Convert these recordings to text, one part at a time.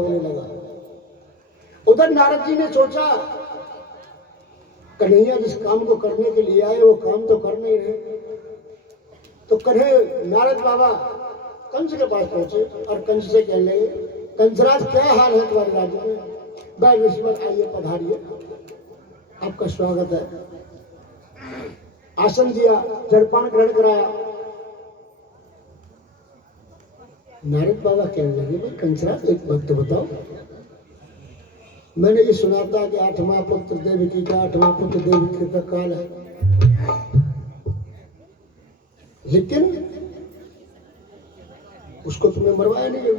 होने लगा। उधर नारद जी ने सोचा कन्हैया जिस काम को करने के लिए आए वो काम तो कर नहीं रहे, तो नारद बाबा कंस के पास पहुंचे और कंस से कहने लगे, कंसराज क्या हाल है तुम्हारे राज्य में? भाई ऋषिवर आइए, पधारिए, आपका स्वागत है। आसन दिया, जलपान ग्रहण कराया। नारद बाबा कहने लगे, भाई कंसराज एक बात बताओ, मैंने ये सुना था कि 8वां पुत्र देवकी का, 8वां पुत्र देवकी का काल है, लेकिन उसको तुमने मरवाया नहीं।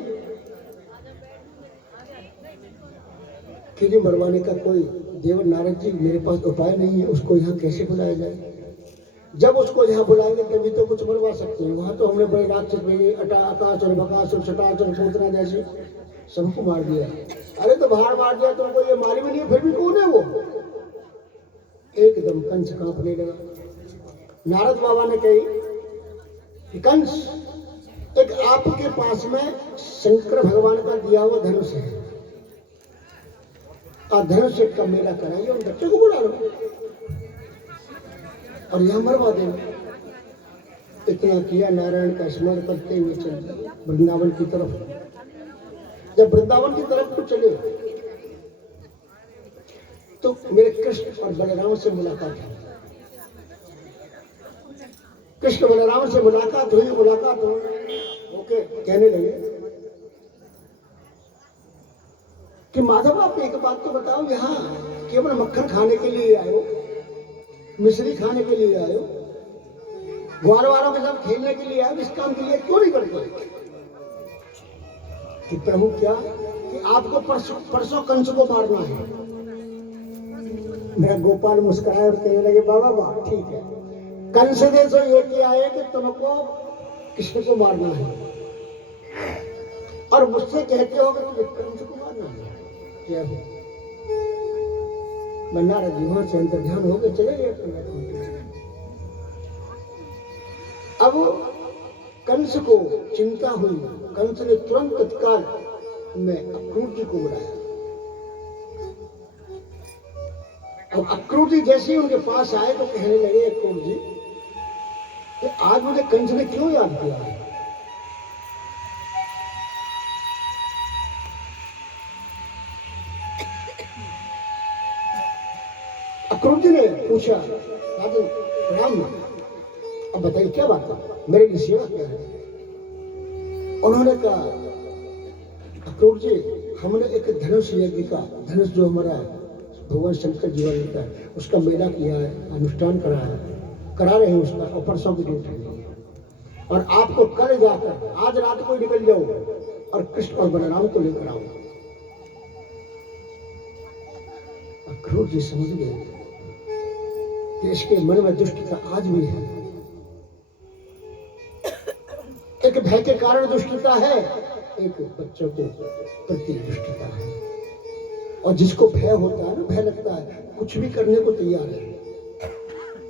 कि मरवाने का कोई देव नारद जी मेरे पास उपाय नहीं है, उसको यहाँ कैसे बुलाया जाए? जब उसको यहाँ बुलाएंगे तभी तो कुछ मरवा सकते हैं। वहां तो हमने बड़े राक्षस भेजे, आकाश और बकासुर, छटासुर, पूतना जैसे सबको मार दिया। अरे तो बाहर मार दिया, तुमको ये मालूम नहीं, फिर भी कौन है वो? एकदम कंस कांपने लगा। नारद बाबा ने कही कि कंस, एक आपके पास में शंकर भगवान का दिया हुआ धनुष है, और धनुष का मेला कराइए, उन बच्चों को बुला लो और यहां मरवा देना। इतना किया, नारायण का स्मरण करते हुए चल वृंदावन की तरफ। जब वृंदावन की तरफ को चले तो मेरे कृष्ण और बलराम से मुलाकात हुई। कृष्ण बलराम से मुलाकात हुई। ओके, कहने लगे कि माधव आप एक बात तो बताओ, यहाँ केवल मक्खन खाने के लिए आए हो, मिश्री खाने के लिए आए हो, ग्वाल वालों के साथ खेलने के लिए आए हो, इस काम के लिए क्यों नहीं करते? कि प्रभु क्या कि आपको परसों कंस को मारना है। मेरा गोपाल मुस्कुराए और कहने लगे, बाबा वाह, ठीक है, कंस ने तो ये किया है कि तुमको कृष्ण को मारना है, और मुझसे कहते हो कि तुम्हें कंस को मारना है। क्या हो? नारद जी वहां से अंतर ध्यान हो गए, चले गए। अब कंस को चिंता हुई। कंस ने तुरंत तत्काल में अक्रूर जी को बुलाया। अब अक्रूर जी जैसे ही उनके पास आए तो कहने लगे, अक्रूर जी कि आज मुझे कंस ने क्यों याद किया है? अक्रूर जी ने पूछा, राम, अब बताइए क्या बात है, मेरे लिए सेवा क्या है? उन्होंने कहा, अक्रूर जी, हमने एक धनुष यज्ञ का, धनुष जो हमारा भगवान शंकर जीवन का है, उसका मेला किया है, अनुष्ठान करा रहे हैं उसका, और परसों की ड्यूटी है, और आपको कल जाकर आज रात को निकल जाओ और कृष्ण और बलराम को लेकर आओ। अक्रूर जी समझ गए कि इसके मन में दुष्टता आज भी है। एक भय के कारण दुष्टता है, एक बच्चों के प्रति दुष्टता है। और जिसको भय होता है ना, भय लगता है, कुछ भी करने को तैयार है।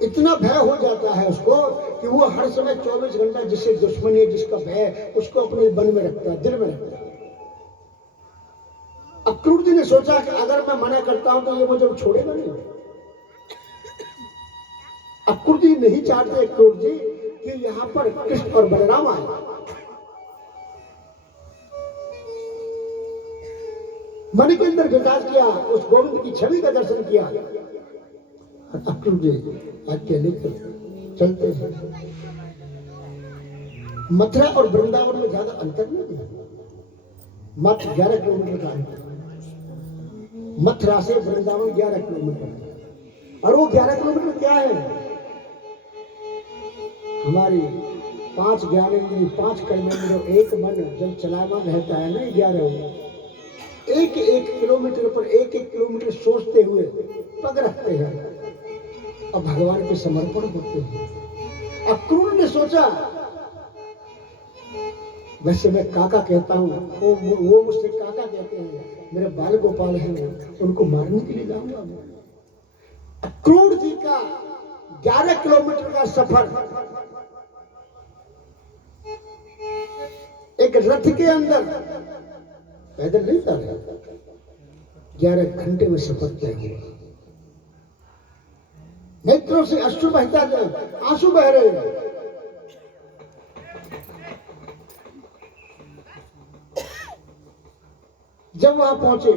इतना भय हो जाता है उसको कि वो हर समय 24 घंटा जिससे दुश्मनी है, जिसका भय, उसको अपने मन में रखता है, दिल में रखता है। अक्रूर जी ने सोचा कि अगर मैं मना करता हूं तो ये मुझे छोड़ेगा नहीं। अक्रूर जी नहीं चाहते, अक्रूर जी कि यहां पर कृष्ण और बलराम आए। मन के अंदर विकास किया, उस गोविंद की छवि का दर्शन किया। अक्रूर जी आज्ञा लेकर चलते हैं। मथुरा और वृंदावन में ज्यादा अंतर नहीं है, मात्र 11 किलोमीटर का अंतर। मथुरा से वृंदावन 11 किलोमीटर, और वो 11 किलोमीटर क्या है? हमारी 5 ज्ञानेंद्रिय, 5 कर्मेंद्रिय, एक मन जब चलायमान रहता है ना, 11 एक किलोमीटर पर एक किलोमीटर सोचते हुए पग रखते हैं और भगवान के समर्पण होते हैं। अक्रूर ने सोचा, वैसे मैं काका कहता हूँ, वो मुझसे काका कहते हैं, मेरे बाल गोपाल हैं, उनको मारने के लिए जाऊंगा। अक्रूर जी का 11 किलोमीटर का सफर एक रथ के अंदर पैदल नहीं जा रहे, 11 घंटे में सफर तय हुआ। नेत्रों से अश्रु बहता, आंसू बह रहे हैं। जब वहां पहुंचे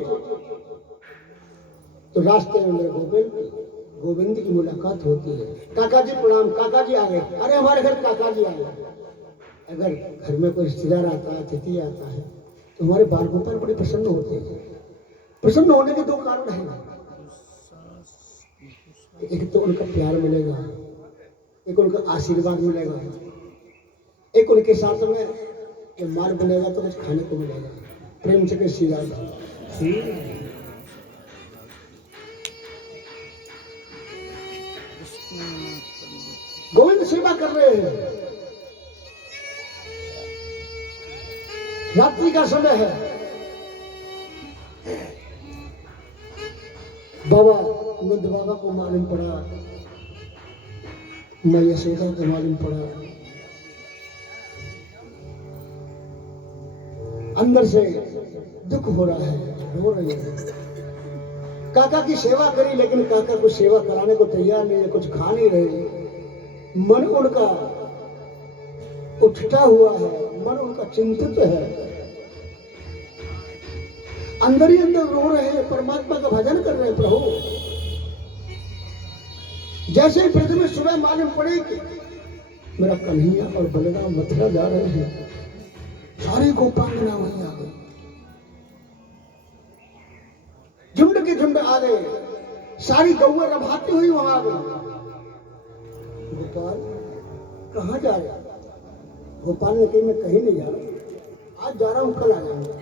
तो रास्ते में मेरे गोविंद की मुलाकात होती है। काका जी प्रणाम, काका जी आ गए। अरे हमारे घर काका जी आ गए। अगर घर में कोई रिश्तेदार आता है, अतिथि आता है, तो हमारे बाल गोपाल बड़े प्रसन्न होते हैं। प्रसन्न होने के 2 कारण हैं। एक तो उनका प्यार मिलेगा, एक उनका आशीर्वाद मिलेगा, एक उनके साथ में जब मार बनेगा तो कुछ खाने को मिलेगा। प्रेम से कैसी गोविंद सेवा कर रहे हैं। रात्रि का समय है। बाबा नंद बाबा को मालूम पड़ा, मैं यशोदा को मालूम पड़ा। अंदर से दुख हो रहा है, रो रही है। काका की सेवा करी, लेकिन काका को सेवा कराने को तैयार नहीं है, कुछ खा नहीं रहे। मन उनका उठता हुआ है, मन उनका चिंतित है। अंदर ही अंदर रो रहे हैं, परमात्मा का भजन कर रहे हैं। प्रभु जैसे ही प्रथम सुबह मालूम पड़े कि मेरा कन्हैया और बलराम मथुरा जा रहे हैं, सारे गोपांगना वहीं आ गए। झुंड के झुंड आ गए, सारी गौएं रभाती हुई वहां आ गई। गोपाल कहाँ जा रहे? गोपाल ने कही मैं कहीं नहीं जा रहा, आज जा रहा हूं, कल आ जाऊंगा।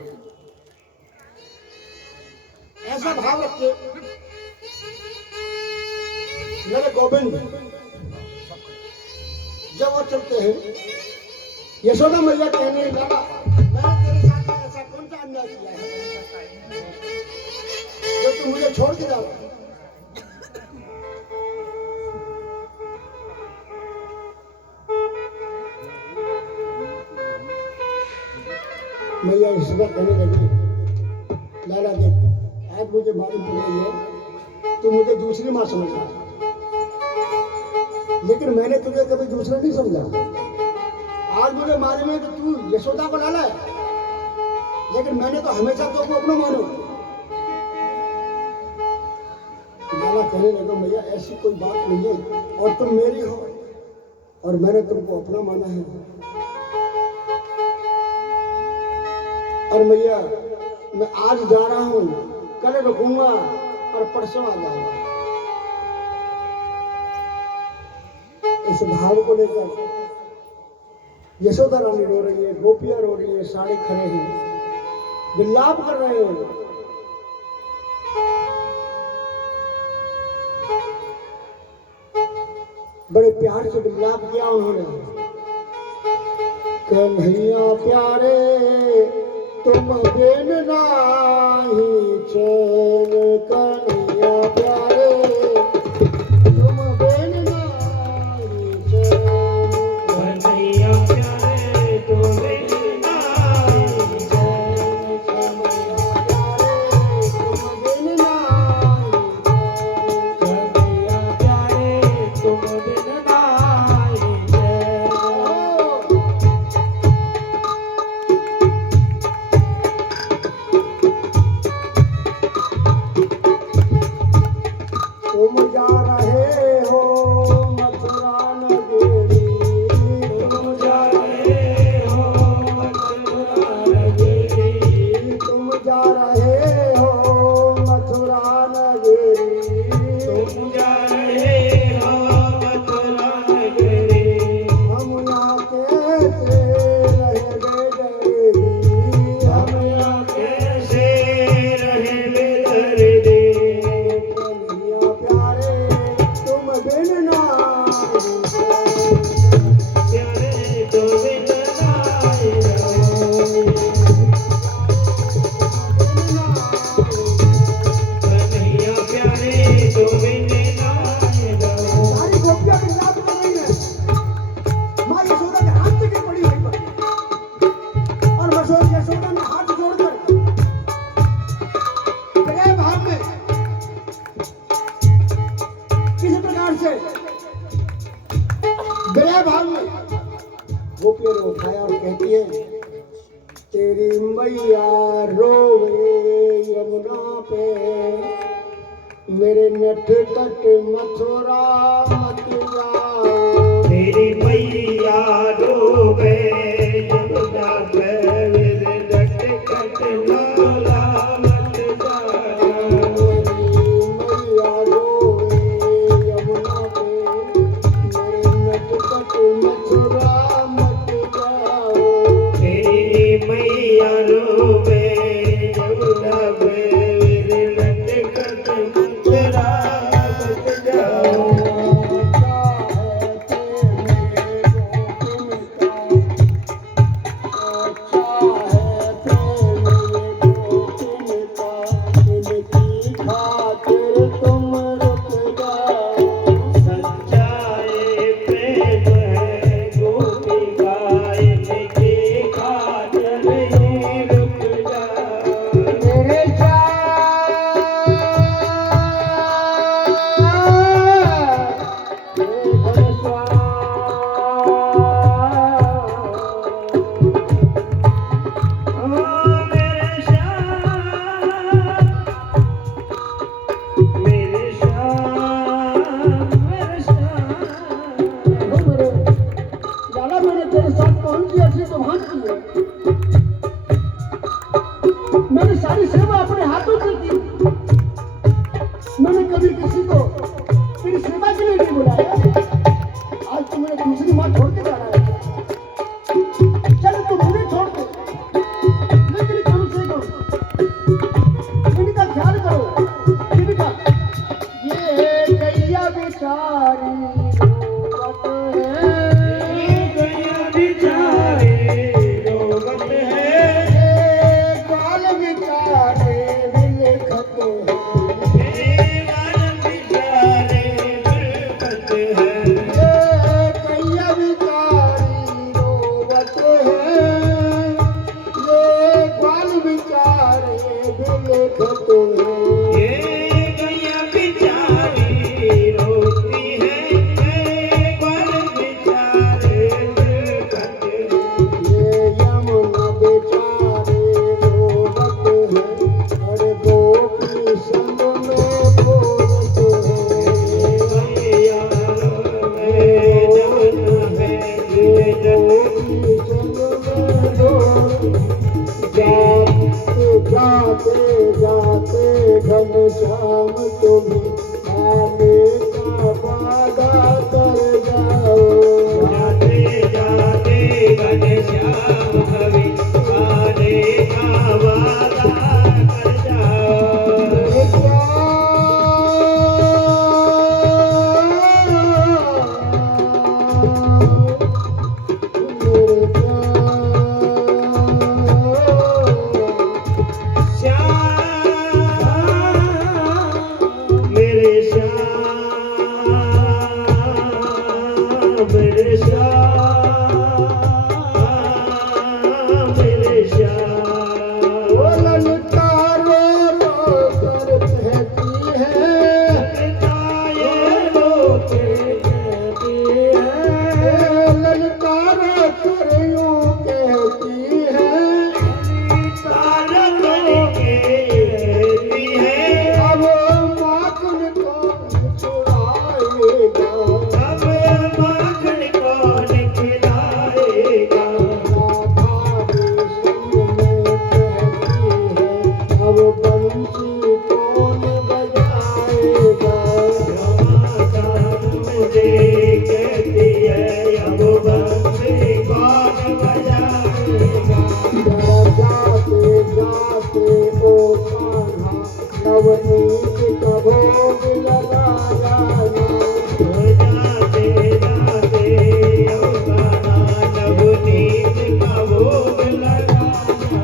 ऐसा भाव रखिए। मेरे गोविंद जब वो चलते हैं, यशोदा मैया कहने लगा, मैंने तेरे साथ में ऐसा कौन सा अन्याय किया है जो तू मुझे छोड़ के जा रहा है? मैया यशोदा कहने लगी, लाला देख, आज मुझे मालूम पड़ रही है तू मुझे दूसरी माँ समझा, लेकिन मैंने तुझे कभी दूसरा नहीं समझा। आज मुझे मालूम है कि तू यशोदा को लाला है, लेकिन मैंने तो हमेशा तुमको अपना मानो। लाला कहने लगा, मैया ऐसी कोई बात नहीं है, और तुम मेरी हो और मैंने तुमको अपना माना है। और मैया मैं आज जा रहा हूं, कल रुकूंगा और परसों आ जाऊंगा। इस भाव को लेकर यशोदा रानी रो रही है, गोपियां रो रही है, सारे खड़े हैं, विलाप कर रहे हैं। बड़े प्यार से विलाप किया उन्होंने, कन्हैया प्यारे तुम बिन नाही चैन, कन्हैया प्यारे तुम बिन नाही चैन, कन्हैया प्यारे तुम बिन नाही चैन, कन्हैया प्यारे तुम बिन नाही चैन, कन्हैया प्यारे तुम बिन नाही चैन। मेरे नटखट मथुरा मत जाओ। तेरी मैया डूबे यमुना पे, मेरे नटखट लाला मत जाओ। मेरी मैया रोए यमुना पे, मेरे नटखट मथुरा मत जाओ। तेरी मैया डूबे यमुना पे, मेरे नटखट मथुरा मत जाओ। सच्चाई प्रेम है गोपिका, इनकी खातिर ही रुक जाओ। लाला मैंने तेरे साथ कौन सी ऐसी दुहान की है? मैंने सारी सेवा अपने हाथों से की। मैंने कभी किसी को तेरी सेवा के लिए नहीं बुलाया। आज तो मैंने दूसरी माँ छोड़ के जा रहा है। चल तू मुझे छोड़ दे, लेकिन कम से कम इनका ख्याल करो। इनका ये गैया बेचारी रोवत है, गैया बेचारी रोवत है, ये बाल बेचारे बिलखत है। ये बाल बेचारे बिलखत है। ये गैया बेचारी रोवत है, ये बाल बेचारे बिलखत है। ये गैया बेचारी रोती है, ये बाल बेचारे बिलखत है। ये यमुना बेचारे रोवत है, और गोपी संग में बोलत है। मैया में जवन है, ये गोपी संग में बोलत है। जाते जाते घनश्याम तुम्हें आने का वादा कर जाओ। जाते जाते घनश्याम कवि आने का वादा कर जाओ। श्याम मेरे श्याम, मेरे श्याम, मेरे श्याम। ललता रो रो कर कहती है, ललता ये रो के कहती है, ललता रो कर यूं कहती है। तारा करके कहती है, अब माखन कौन चुराएगा? अब माखन कौन खिलाएगा? राधा भी संग में कहती है, अब बंसी कौन बजाएगा? राधा मुझे कहती है, अब बंसी कौन बजाएगा? जाते जाते ओ कान्हा नवनीत का भोग लगा जाना। जाते जाते अवकाना नवनीत का भोग लगाना।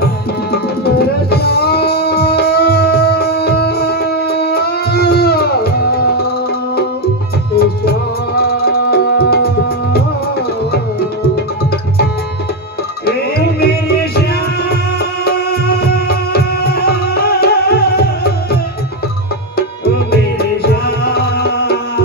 मेरे मेरे श्याम, मेरे श्याम,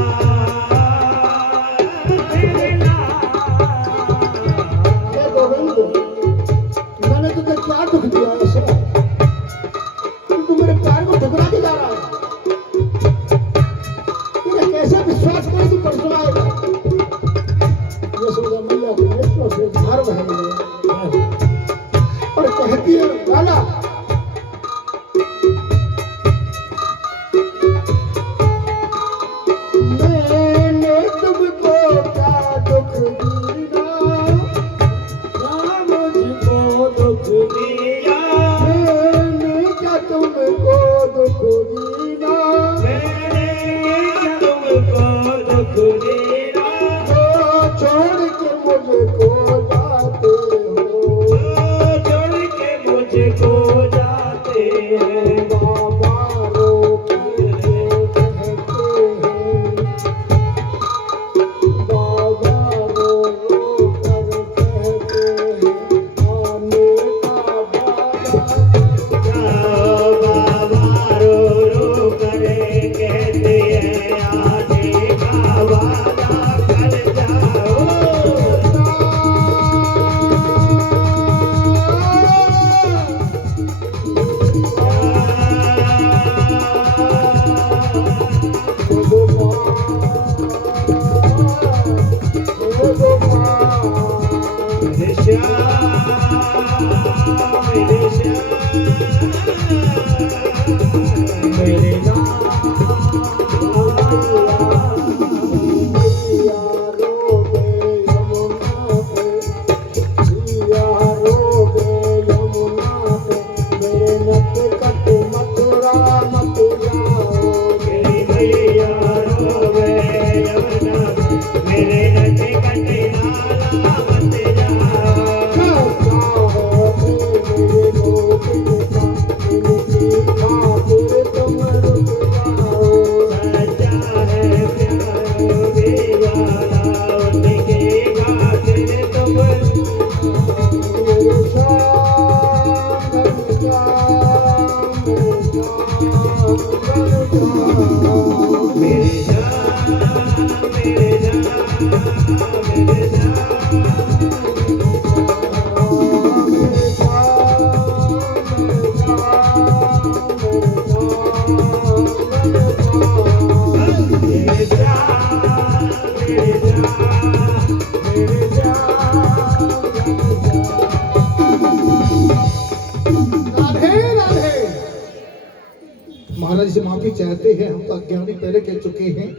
महाराज से माफी चाहते हैं, हम तो अज्ञानी पहले कह चुके हैं।